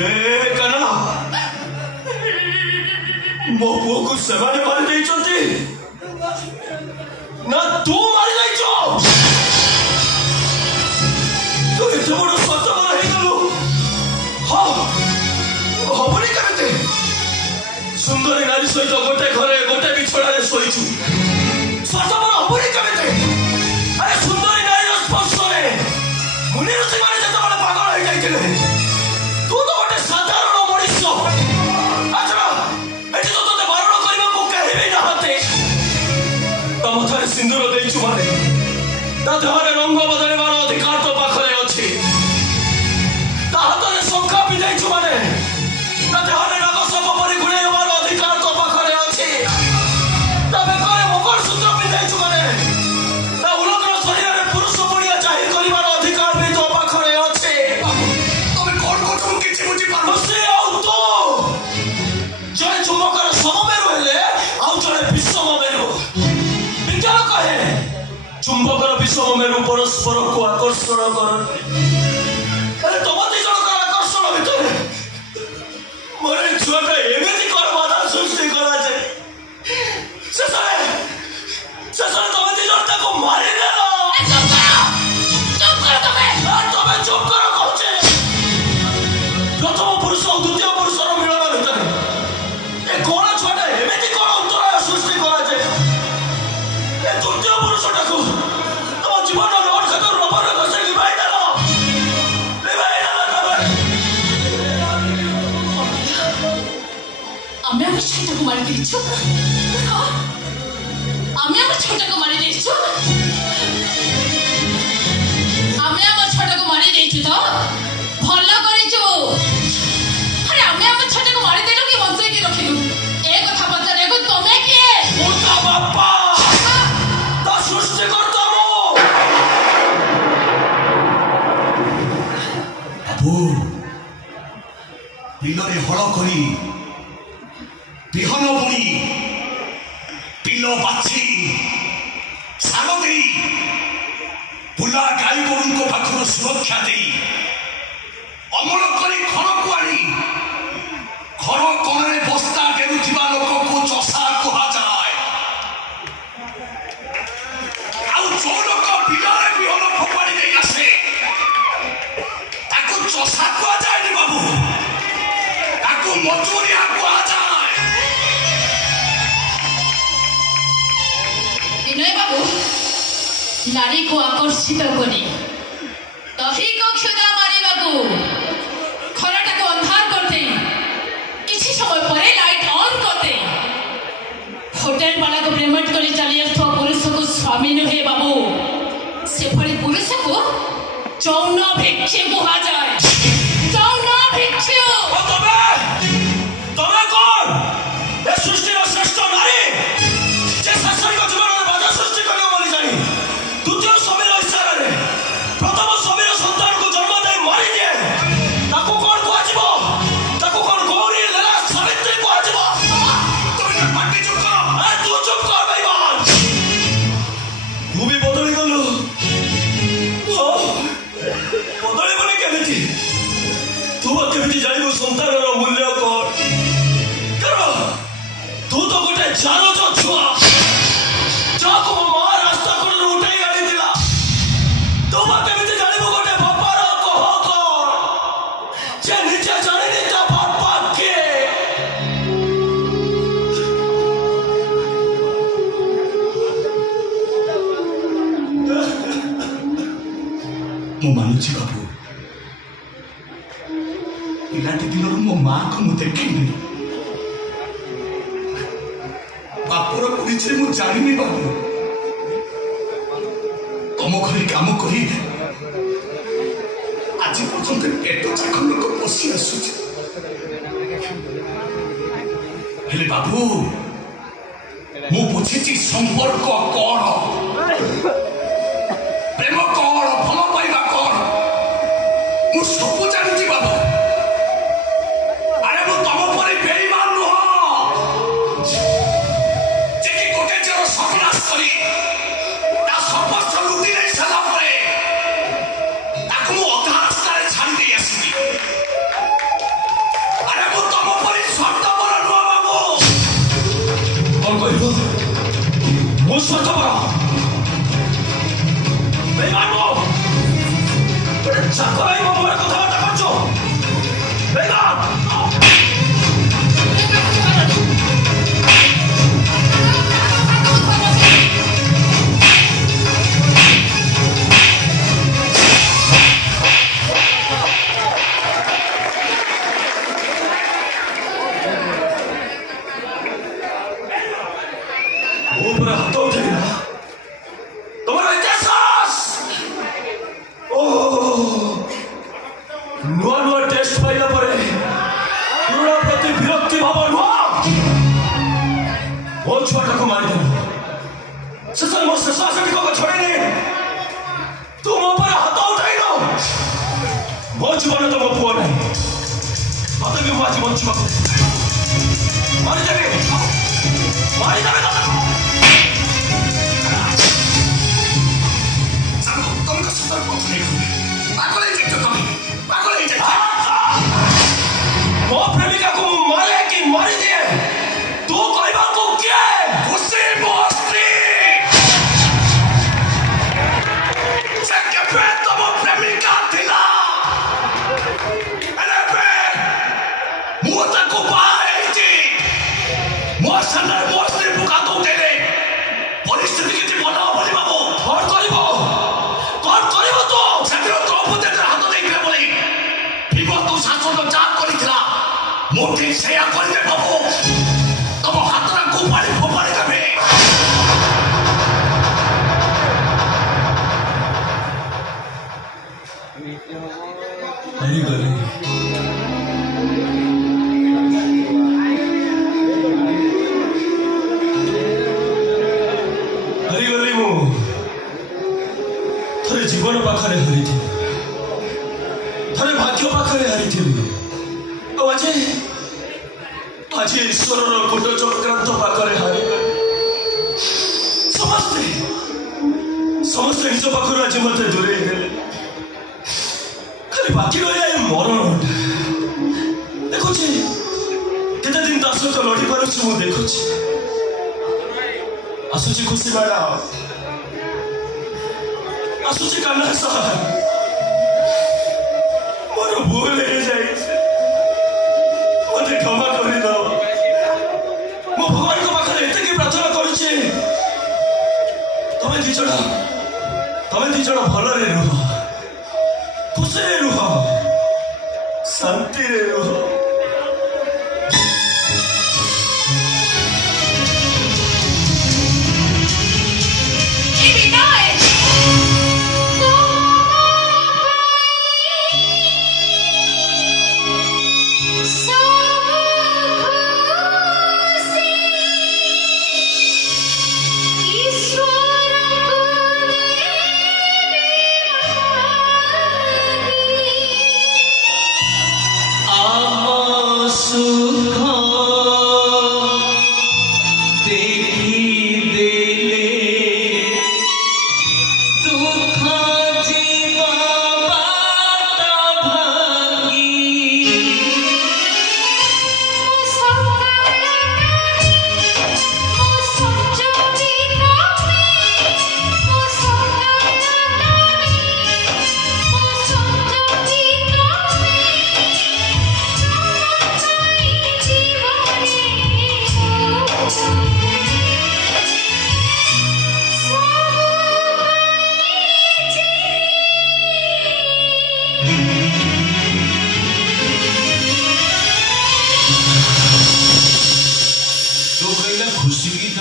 କାନା ମୋ ପୁଅକୁ ସେମାନେ ମାରି ଦେଇଛନ୍ତି ନା ତୁ ମାରି ଦେଇଛ? ତୁ ଏତେ ବଡ଼ ସ୍ୱାର୍ଥପର ହେଇଗଲୁ। ହବନି କେମିତି? ସୁନ୍ଦରୀ ନାରୀ ସହିତ ଗୋଟେ ଘରେ ଗୋଟେ ବିଛଣାରେ ଶୋଇଛୁ, ସ୍ୱାର୍ଥପର ହବନି କେମିତି? ଆରେ ସୁନ୍ଦରୀ ନାରୀର ସ୍ପର୍ଶରେ ମୁନି ଋଷିମାନେ ଯେତେବେଳେ ପାଗଳ ହେଇଯାଇଥିଲେ, ତୁ ତ ଗୋଟେ ସାଧାରଣ ମଣିଷ। ଆଚ୍ଛା, ଏଠି ତ ତୋତେ ବାରଣ କରିବାକୁ କେହି ବି ନାହାନ୍ତି। ତା ମଥାରେ ସିନ୍ଦୁର ଦେଇଛୁ ମାନେ ତା ଦେହରେ ରଙ୍ଗ ବଦଳିବାର ଅଧିକାର ତୋ ପାଖରେ ଅଛି। ତା ହାତରେ ଶଙ୍ଖା ପିନ୍ଧାଇଛୁ ମାନେ ତା ଦେହରେ ନାଗସାପ ପରି ଘୁରେଇ ହେବାର ଅଧିକାର ତୋ ପାଖରେ ଅଛି। ତା ବେକରେ ମଙ୍ଗଳସୂତ୍ର ପିନ୍ଧାଇଛୁ ମାନେ ତା ଉଲଗ୍ନ ଶରୀରରେ ପୁରୁଷ ପଡ଼ିଆ ଜାହିର କରିବାର ଅଧିକାର ବି ତୋ ପାଖରେ ଅଛି। ତମେ କଣ କହୁଛ ମୁଁ କିଛି ବୁଝିପାରୁନି। ସେ ଆଉ ତୁ ଜଣେ ଚୁମ୍ବକର ସମମେରୁ ହେଲେ ଆଉ ଜଣେ ବିଷମମେରୁ। ବିଜ୍ଞାନ କହେ ଚୁମ୍ବକର ବିଷମମେରୁ ପରସ୍ପରକୁ ଆକର୍ଷଣ କରନ୍ତି। ହେଲେ ତମ ଦି ଜଣଙ୍କର ଆକର୍ଷଣ ଭିତରେ ମୋର ଏ ଛୁଆଟା ଏମିତି କଣ ବାଧା ସୃଷ୍ଟି କରାଯାଏ, ଶେଷରେ ତମେ ଦି ଜଣ ତାକୁ ମାରିଦେଲ। ତମେ ଚୁପ୍ କର କହୁଛେ। ପ୍ରଥମ ପୁରୁଷ ଓ ଦ୍ୱିତୀୟ ପୁରୁଷର ମିଳନ ଭିତରେ ଏ କଣ ଛୁଆଟା ଏମିତି କଣ ଅନ୍ତରାୟ ସୃଷ୍ଟି କରାଯାଏ? ଏ ତୃତୀୟ ପୁରୁଷଟାକୁ ତମ ଜୀବନ ଲୋଡ଼ ଖାତରୁ ରବରେ ଘଷି ଲିଭାଇ ଦେଲ। ଆମେ ଆମ ଛୋଟକୁ ମାରି ଦେଇଛୁ। ଆମେ ଆମ ଛୋଟକୁ ମାରି ଦେଇଛୁ। ଆମେ ଆମ ଛୋଟକୁ ମାରି ଦେଇଛୁ ତ ଭଲ କରିଛୁ। ଆରେ ଆମେ ଆମ ଛୋଟକୁ ମାରିଦେଲୁ କି ବଞ୍ଚେଇକି ରଖିଲୁ? ଏ କଥା ପଚାରିବାକୁ ତମେ କିଏ? ମୁଁ ତା ବାପା, ତା ସୃଷ୍ଟିକର୍ତ୍ତା ମୁଁ। ବାବୁ, ବିଲରେ ହଳ କରି ବିହନ ବୁଣି ବିଲ ବାଛି ସାର ଦେଇ ବୁଲା ଗାଈ ଗୋରୁଙ୍କ ପାଖରୁ ସୁରକ୍ଷା ଦେଇ ଅମଳ କରି ଘରକୁ ଆଣି ଘର କୋଣରେ ବସ୍ତା ଡେରୁଥିବା ଲୋକକୁ ଚଷା କୁହାଯାଏ। ଆଉ ଯୋଉ ଲୋକ ବିଲରେ ବିହନ ଫୋପାଡ଼ି ଦେଇ ଆସେ ତାକୁ ଚଷା କୁହାଯାଏନି ବାବୁ, ତାକୁ ମଜୁରିଆ କୁହାଯାଏ। ବିନୟ ବାବୁ, ନାରୀକୁ ଆକର୍ଷିତ କରି ଦୈହିକ କ୍ଷୁଧା ମାରିବାକୁ ଘରଟାକୁ ଅନ୍ଧାର କରିଦେଇ କିଛି ସମୟ ପରେ ଲାଇଟ୍ ଅନ୍ କରିଦେଇ ହୋଟେଲ ବାଲାକୁ ପେମେଣ୍ଟ କରି ଚାଲି ଆସୁଥିବା ପୁରୁଷକୁ ସ୍ୱାମୀ ନୁହେଁ ବାବୁ, ସେଭଳି ପୁରୁଷକୁ ଯୌନ ଭିକ୍ଷୁ କୁହାଯାଏ। ଯୌନ ଭିକ୍ଷୁ। ତମେ କଣ ଏ ସୃଷ୍ଟିର ଶ୍ରେଷ୍ଠ ନାରୀ ଯେ ଶାଶୁଙ୍କ ଜୀବନରେ ବାଧା ସୃଷ୍ଟି କରିବ ବୋଲି ଜାଣି ଦ୍ୱିତୀୟ ସ୍ୱାମୀର ଇଶାରାରେ ପ୍ରଥମ ସ୍ୱାମୀର ସନ୍ତାନକୁ ଜନ୍ମ ଦେଇ ମାରିଦିଏ? ତାକୁ କଣ କୁହାଯିବ? ତାକୁ କଣ ଗୌରୀ, ଲୀଳା, ସାବିତ୍ରୀ କୁହାଯିବ? ତମେ ପାଟି ଚୁପ୍ କର। ତୁ ଚୁପ୍ କର ଭାଇବାନ। ତୁ ବି ବଦଳି ଗଲୁ। ବଦଳିବନି କେମିତି? ତୁ କେମିତି ଜାଣିବୁ ସନ୍ତାନର ମୂଲ୍ୟ କଣ? କାରଣ ତୁ ତ ଗୋଟେ ଜାଣଜ ଛୁଆ ଯାହାକୁ ମୋ ମା ରାସ୍ତା କଡ଼ରୁ ଉଠେଇ ଆଣିଥିଲା। ତୁ କେମିତି ଜାଣିବୁ ଗୋଟେ ବାପାର କହ କଣ ଯେ ନିଜେ ଜାଣିନି ତା ବାପା କିଏ? ମୁଁ ମାନୁଛି ବାବୁ, ପିଲାଟି ଦିନରୁ ମୋ ମାଆକୁ ମୁଁ ଦେଖିନି, ବାପର ପରିଚୟ ମୁଁ ଜାଣିନି ବାବୁ। ତମ ଘରେ କାମ କରି ଆଜି ପର୍ଯ୍ୟନ୍ତ ପେଟ ଚାଖଣ୍ଡକ ପଶି ଆସୁଛି। ହେଲେ ବାବୁ, ମୁଁ ବୁଝିଛି ସମ୍ପର୍କ କଣ, ପ୍ରେମ କଣ, ଭଲ ପାଇବା କଣ, ମୁଁ ସବୁ ଜାଣିଛି ବାବୁ। ଆରେ ମୁଁ ତମ ପରି ବେଇମାନ ନୁହଁ ଯେ କି ଗୋଟେ ଝିଅର ସର୍ବନାଶ କରି ତା ସର୍ବସ୍ୱ ଲୁଟି ନେଇ ସାରିଲା ପରେ ତାକୁ ମୁଁ ଅଧା ରାସ୍ତାରେ ଛାଡ଼ି ଦେଇ ଆସିବି। श्वास को छोड़े तू मो पर हाथ उठाइल मो जीवन तो मो पुआ नहीं मत भी आज बचा मारिदेवे तुमको सतर पथ नहीं पागल मो प्रेमिका को मारे कि मारी दिए तू कहबा को क्या खुशी मोस्त्री के तुम प्रेमिका थिला मुझे को पाए मोर सन्नर मोस्त्री बुका तो तेरे परिस्थिति किती बना बोली बाबू कौन करिवो तो सेतिर द्रौपदी हाथ देखले बोली विभक्त शासन जाप करिथिला मोटी सेया करबे बाबू तुम हाथरा गोपाड़ी फोपाड़ी देबे हरी गली मु थरे जीवन पाखरे हरी थी थरे भाग्य पाखरे हरी थी आज ईश्वर कूट चक्रांत पाखरे हारी समस्ते निज पाखर आज मत दूरे गले खाली बाकी रहा मरण देखुची केते दिन ता सहित लड़ी पारुछु मु देखुची आसुची खुशी बाड़ा आसुची कान्हा सहाय मोर भूल हो जाए मत क्षमा कर दो मो भगवान को पाखरे एते की प्रार्थना करूची तमे दी जण भलरे रुह खुशी रुह शांति रुह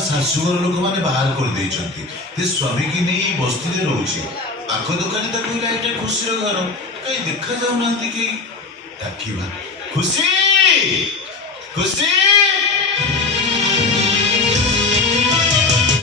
शाशुघर लोक मैंने बाहर कर स्वामी की नहीं बस्ती रोचे पाख दुकानी कहला ये खुशी घर कहीं देखा जाऊना कहीं डाकिबा खुशी खुशी